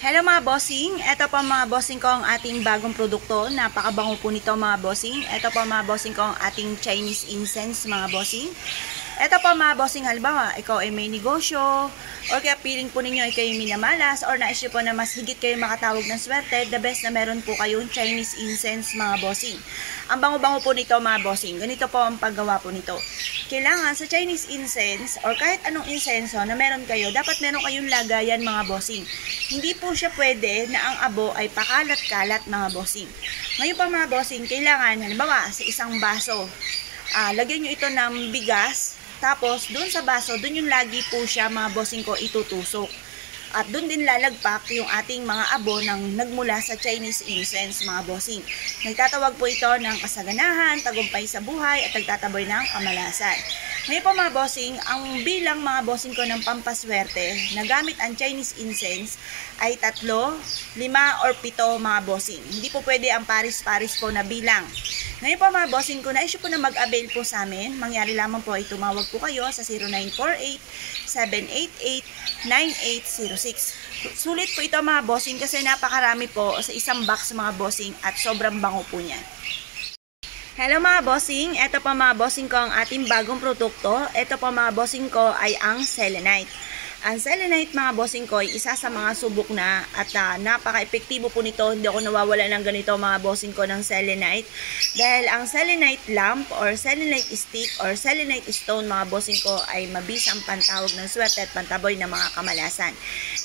Hello mga bossing, ito po mga bossing ko ang ating bagong produkto. Napakabango po nito mga bossing. Ito po mga bossing ko ang ating Chinese incense mga bossing. Ito po mga bossing, halimbawa, ikaw ay may negosyo or kaya feeling po ninyo ay kayo minamalas or nais nyo po na mas higit kayo makatawag ng swerte, the best na meron po kayong Chinese incense mga bossing. Ang bango-bango po nito mga bossing, ganito po ang paggawa po nito. Kailangan sa Chinese incense or kahit anong insenso na meron kayo, dapat meron kayong lagayan mga bossing. Hindi po siya pwede na ang abo ay pakalat-kalat mga bossing. Ngayon pa mga bossing, kailangan halimbawa sa isang baso, lagyan nyo ito ng bigas. Tapos, dun sa baso, dun yung lagi po siya, mga bossing ko, itutusok. At dun din lalagpak yung ating mga abo ng nagmula sa Chinese incense, mga bossing. Nagtatawag po ito ng kasaganahan, tagumpay sa buhay, at nagtataboy ng kamalasan. Ngayon po mga bossing, ang bilang mga bossing ko ng pampaswerte na gamit ang Chinese incense ay 3, 5, or 7 mga bossing. Hindi po pwede ang paris-paris po na bilang. Ngayon po mga bossing ko, na-issue po na mag-avail po sa amin. Mangyari lamang po ay tumawag po kayo sa 0948-788-9806. Sulit po ito mga bossing kasi napakarami po sa isang box mga bossing at sobrang bango po niyan. Hello mga bossing, ito po mga bossing ko ang ating bagong produkto. Ito po mga bossing ko ay ang selenite. Ang selenite mga bossing ko ay isa sa mga subok na at napaka-epektibo po nito. Hindi ako nawawala ng ganito mga bossing ko ng selenite. Dahil ang selenite lamp or selenite stick or selenite stone mga bossing ko ay mabisang pantawag ng swerte at pantaboy ng mga kamalasan.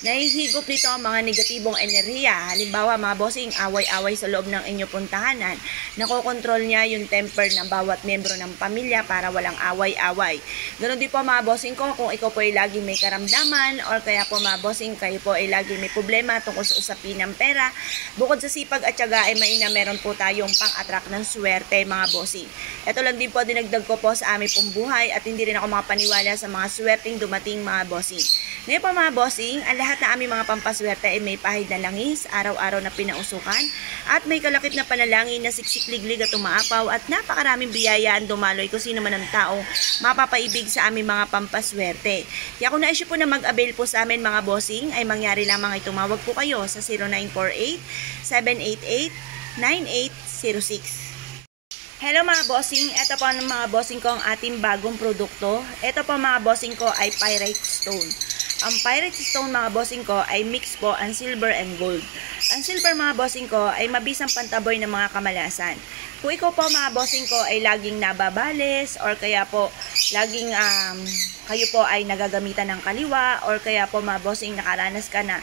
Nahihigop nito ang mga negatibong enerhiya. Halimbawa mga bossing, away-away sa loob ng inyong puntahanan. Nakokontrol niya yung temper ng bawat miyembro ng pamilya para walang away-away. Ganon din po mga bossing ko kung ikaw po ay laging may karamdaman or kaya po mga bossing kayo po ay lagi may problema tungkol sa usapin ng pera. Bukod sa sipag at tiyaga ay mainam meron po tayong pang-attract ng swerte mga bossing. Ito lang din po dinagdag ko po sa aming pong buhay at hindi rin ako makapaniwala sa mga swerteng dumating mga bossing. Ngayon po mga bossing, ang lahat na aming mga pampaswerte ay may pahid na langis, araw-araw na pinausukan at may kalakip na panalangin na siksik-liglig at umaapaw at napakaraming biyaya ang dumaloy kung sino man ang taong mapapaibig sa aming mga pampaswerte. Kaya kung na-issue po na mag-avail po sa amin mga bossing, ay mangyari lamang ay tumawag po kayo sa 0948-788-9806. Hello mga bossing, ito po ang mga bossing ko ang ating bagong produkto. Ito po mga bossing ko ay pyrite stone. Ang pyrite stone mga bossing ko ay mix po ang silver and gold. Ang silver mga bossing ko ay mabisang pantaboy ng mga kamalasan. Kung ikaw po mga bossing ko ay laging nababales or kaya po laging kayo po ay nagagamitan ng kaliwa or kaya po mga bossing nakaranas ka na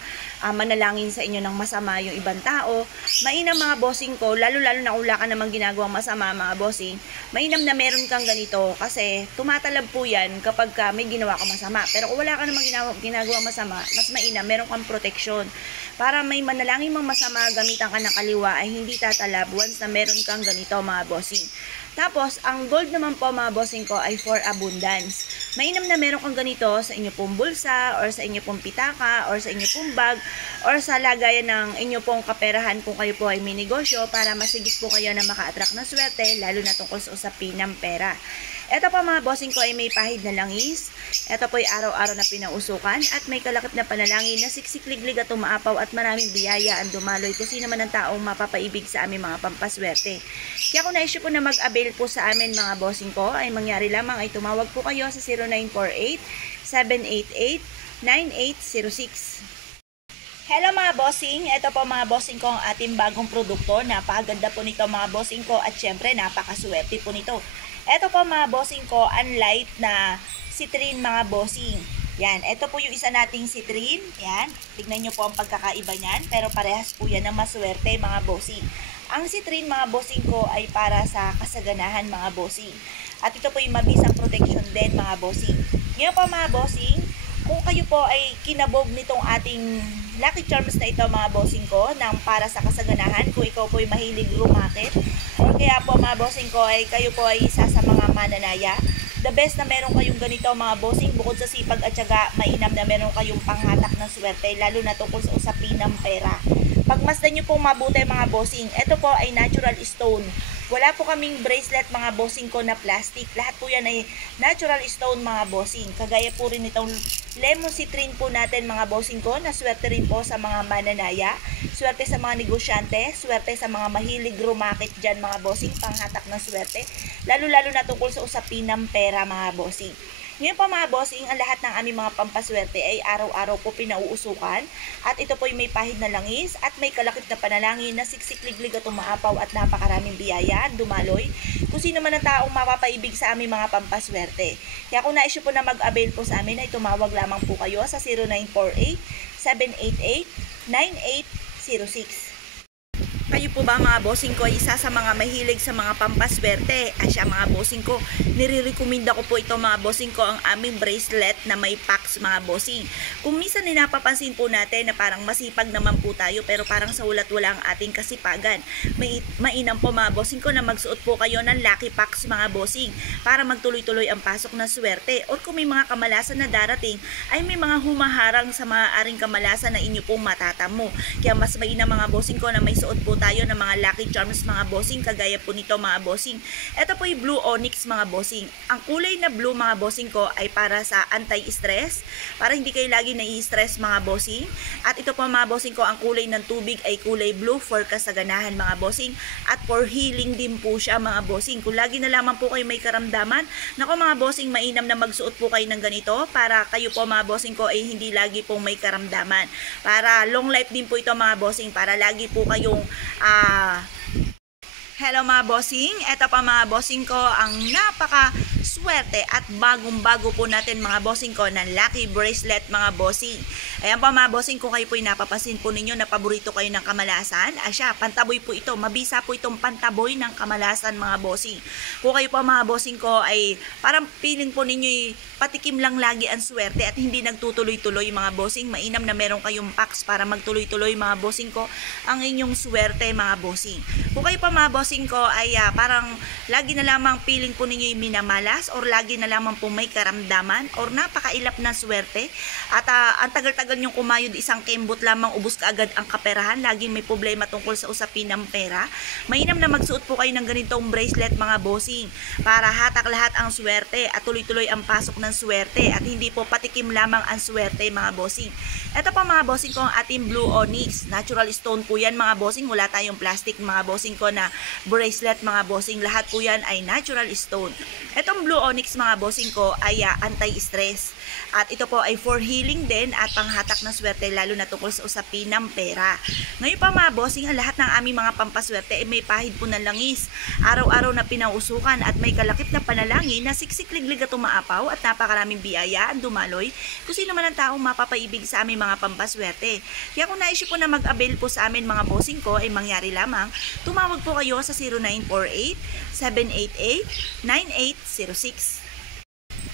manalangin sa inyo ng masama yung ibang tao, mainam mga bossing ko, lalo-lalo na wala ka namang ginagawang masama mga bossing, mainam na meron kang ganito kasi tumatalab po yan kapag may ginawa ka masama. Pero kung wala ka namang ginagawang masama, mas mainam, meron kang proteksyon. Para may manalangin mang masama, gamitan ka ng kaliwa ay hindi tatalab once na meron kang ganito mga bossing. Tapos, ang gold naman po mga bossing ko ay for abundance. Mainam na meron kang ganito sa inyo pong bulsa or sa inyo pong pitaka or sa inyo pong bag or sa lagayan ng inyo pong kaperahan kung kayo po ay may negosyo para masigit po kayo na maka-attract ng swerte lalo na tungkol sa usapin ng pera. Ito po mga bossing ko ay may pahid na langis. Ito po ay araw-araw na pinausukan at may kalakip na panalangin na siksik-liglig at umaapaw at maraming biyaya ang dumaloy kung sino man ang taong mapapaibig sa aming mga pampaswerte. Kaya kung na-issue po na mag-avail po sa amin mga bossing ko ay mangyari lamang ay tumawag po kayo sa 0948-788-9806. Hello mga bossing, ito po mga bossing ko ang ating bagong produkto. Napakaganda po nito mga bossing ko at syempre napakaswerte po nito. Ito po mga bossing ko, ang light na citrine mga bossing. Yan, ito po yung isa nating citrine. Yan, tignan nyo po ang pagkakaiba niyan. Pero parehas po yan ng maswerte mga bossing. Ang citrine mga bossing ko ay para sa kasaganahan mga bossing. At ito po yung mabisang protection din mga bossing. Ngayon po mga bossing, kung kayo po ay kinabog nitong ating Lucky Charms na ito mga bossing ko ng para sa kasaganahan, kung ikaw po ay mahilig rumakit o kaya po mga bossing ko ay kayo po ay isa sa mga mananaya, the best na meron kayong ganito mga bossing, bukod sa sipag at syaga, mainam na meron kayong panghatak ng swerte lalo na tungkol sa usapin ng pera. Pagmasdan nyo pong mabuti mga bossing, ito po ay natural stone. Wala po kaming bracelet mga bossing ko na plastic. Lahat po yan ay natural stone mga bossing. Kagaya po rin itong lemon citrine po natin mga bossing ko, na swerte rin po sa mga mananaya, swerte sa mga negosyante, swerte sa mga mahilig rumakit dyan mga bossing, panghatak ng swerte. Lalo-lalo na tungkol sa usapin ng pera mga bossing. Ngayon po mga bossing, ang lahat ng aming mga pampaswerte ay araw-araw po pinauusukan, at ito po ay may pahid na langis at may kalakip na panalangin na siksik-liglig at umaapaw at napakaraming biyaya, dumaloy kung sino man ang taong mapapaibig sa aming mga pampaswerte. Kaya kung nais po na mag-avail po sa amin, ay tumawag lamang po kayo sa 0948-788-9806. Kayo po ba mga bossing ko ay isa sa mga mahilig sa mga pampaswerte? Asya mga bossing ko, nire-recommenda ko po ito mga bossing ko, ang aming bracelet na may packs mga bossing. Kung minsan napapansin po natin na parang masipag naman po tayo, pero parang sa ulat wala ang ating kasipagan. Mainam po mga bossing ko na magsuot po kayo ng lucky packs mga bossing, para magtuloy-tuloy ang pasok ng swerte. Or kung may mga kamalasan na darating, ay may mga humaharang sa maaaring kamalasan na inyo pong matatamo. Kaya mas mainam mga bossing ko na may suot po tayo ng mga lucky charms mga bossing, kagaya po nito mga bossing. Ito po yung blue onyx mga bossing. Ang kulay na blue mga bossing ko ay para sa anti-stress, para hindi kayo lagi nai-stress mga bossing. At ito po mga bossing ko, ang kulay ng tubig ay kulay blue for kasaganahan mga bossing, at for healing din po siya mga bossing. Kung lagi na lamang po kayo may karamdaman, nako mga bossing, mainam na magsuot po kayo ng ganito, para kayo po mga bossing ko ay hindi lagi po may karamdaman. Para long life din po ito mga bossing, para lagi po kayong hello mga bossing, eto pa mga bossing ko ang napaka swerte at bagong-bago po natin mga bossing ko ng lucky bracelet mga bossing. Ayan pa mga bossing, kung kayo po ay napapasin po ninyo na paborito kayo ng kamalasan, asya, pantaboy po ito, mabisa po itong pantaboy ng kamalasan mga bossing. Kung kayo po mga bossing ko ay parang feeling po ninyo patikim lang lagi ang swerte at hindi nagtutuloy-tuloy mga bossing, mainam na meron kayong packs para magtuloy-tuloy mga bossing ko ang inyong swerte mga bossing. Kung kayo pa mga bossing ko ay parang lagi na lamang feeling po ninyo yung minamalas, or lagi na lamang po may karamdaman, or napakailap na swerte, at ang tagal-tagal nyong kumayod, isang kembot lamang ubos kaagad ang kaperahan, lagi may problema tungkol sa usapin ng pera, mainam na magsuot po kayo ng ganitong bracelet mga bossing, para hatak lahat ang swerte at tuloy-tuloy ang pasok ng swerte, at hindi po patikim lamang ang swerte mga bossing. Ito pa mga bossing ko ang ating blue onyx, natural stone po yan mga bossing, wala tayong plastic mga bossing ko na bracelet mga bossing, lahat po yan ay natural stone. Itong blue onyx mga bossing ko ay anti-stress, at ito po ay for healing din at panghatak ng swerte, lalo na tungkol sa usapin ng pera. Ngayon pa mga bossing, ang lahat ng aming mga pampaswerte ay may pahid po ng langis, araw-araw na pinausukan, at may kalakip na panalangin na siksik-liglig at umaapaw at napakaraming biyaya ang dumaloy kung sino man ang taong mapapaibig sa aming mga pampaswerte. Kaya kung naisip po na mag-avail po sa amin mga bossing ko, ay mangyari lamang, tumawag po kayo sa 0948-788-9806.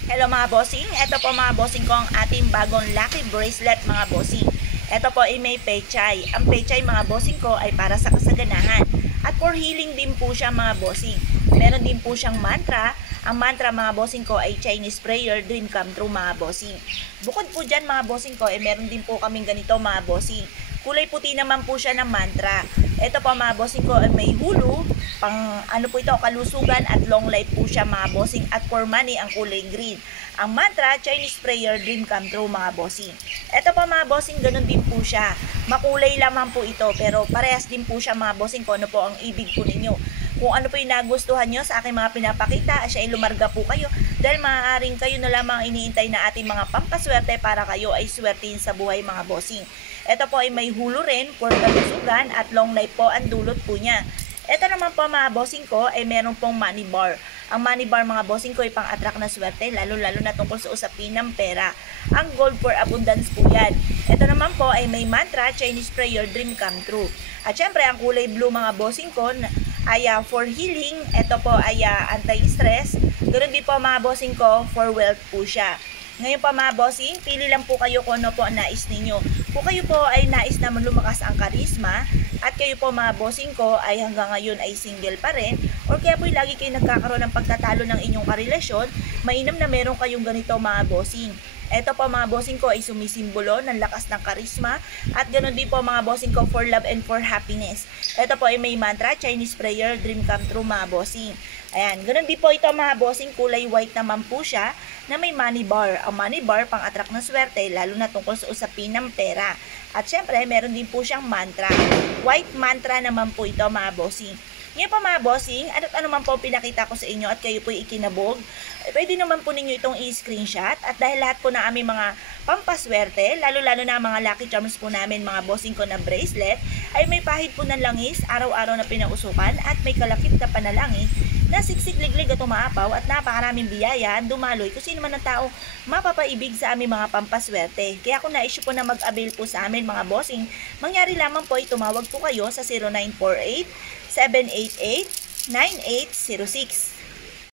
Hello mga bossing, eto po mga bossing ko ang ating bagong lucky bracelet mga bossing. Ito po ay may pechay. Ang pechay mga bossing ko ay para sa kasaganahan, at for healing din po siya mga bossing. Meron din po siyang mantra. Ang mantra mga bossing ko ay Chinese prayer, dream come true mga bossing. Bukod po dyan mga bossing ko, ay meron din po kaming ganito mga bossing. Kulay puti naman po siya ng mantra. Ito po mga bossing ko ay may hulu, pang ano po ito, kalusugan at long life po siya mga bossing, at for money ang kulay green. Ang mantra, Chinese prayer, dream come true mga bossing. Ito po mga bossing, ganun din po siya. Makulay lamang po ito, pero parehas din po siya mga bossing ko ano po ang ibig po ninyo. Kung ano po yung nagustuhan nyo sa aking mga pinapakita, siya ay lumarga po kayo, dahil maaaring kayo na lamang iniintay na ating mga pampaswerte para kayo ay swertihin sa buhay mga bossing. Ito po ay may hulo rin, for kalusugan at long life po ang dulot po niya. Ito naman po mga bossing ko ay meron pong money bar. Ang money bar mga bossing ko ay pang-attract na swerte, lalo-lalo na tungkol sa usapin ng pera. Ang gold for abundance po yan. Ito naman po ay may mantra, Chinese prayer, dream come true. At syempre ang kulay blue mga bossing ko ay for healing. Ito po ay anti-stress. Ganoon din po mga bossing ko, for wealth po siya. Ngayon pa mga bossing, pili lang po kayo kung ano po ang nais ninyo. Kung kayo po ay nais na lumakas ang karisma, at kayo po mga bossing ko ay hanggang ngayon ay single pa rin, or kaya po ay lagi kayo nagkakaroon ng pagtatalo ng inyong karelasyon, mainam na meron kayong ganito mga bossing. Ito po mga bossing ko ay sumisimbolo ng lakas ng karisma at ganoon din po mga bossing ko for love and for happiness. Ito po ay may mantra, Chinese prayer, dream come true mga bossing. Ayan, ganoon din po ito mga bossing, kulay white naman po siya na may money bar. Ang money bar pang-attract ng swerte lalo na tungkol sa usapin ng pera. At syempre, meron din po siyang mantra. White mantra naman po ito mga bossing. Ngayon po mga bossing, ano man po pinakita ko sa inyo at kayo po ikinabog, pwede naman po ninyo itong i-screenshot. At dahil lahat po ng aming mga pampaswerte, lalo-lalo na mga lucky charms po namin, mga bossing ko na bracelet, ay may pahid po ng langis, araw-araw na pinausukan at may kalakip na panalangin na siksik-liglig at umaapaw at napakaraming biyaya dumaloy kung sino man ang tao mapapaibig sa aming mga pampaswerte. Kaya kung na-issue po na mag-avail po sa amin mga bossing, mangyari lamang po ay tumawag po kayo sa 0948 788 9806.